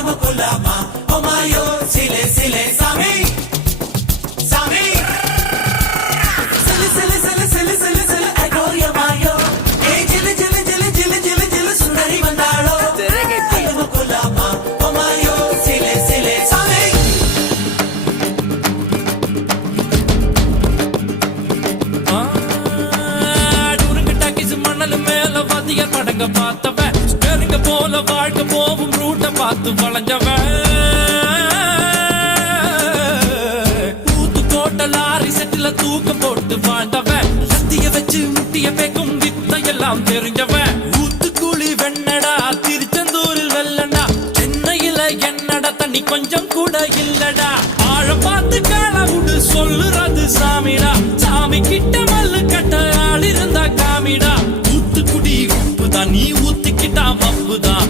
Kulama, oh my yo, sile sile sami, sami. Sile sile sile sile sile sile, echo ya mayo. Hey jile jile jile jile jile jile, sundari bandalo. Kulama, oh my yo, sile sile sami. Durunga takis manal mela vadiya padanga paatava. Steringa pola vaalka povum roota paathu valanjava. தூக்கம் போட்டு வாழ்ந்தவன் சத்திய வச்சு முட்டிய பேக்கும் வித்த எல்லாம் தெரிஞ்சவன் ஊத்துக்குழி வெண்ணடா திருச்செந்தூரில் வெல்லடா சென்னையில என்னடா தண்ணி கொஞ்சம் கூட இல்லடா ஆழம் பார்த்து காலவுடு சொல்லுறது சாமிடா சாமி கிட்ட மல்லு கட்ட ஆள் இருந்தா காமிடா ஊத்துக்குடி உப்புதான் நீ ஊத்திக்கிட்டா மப்புதான்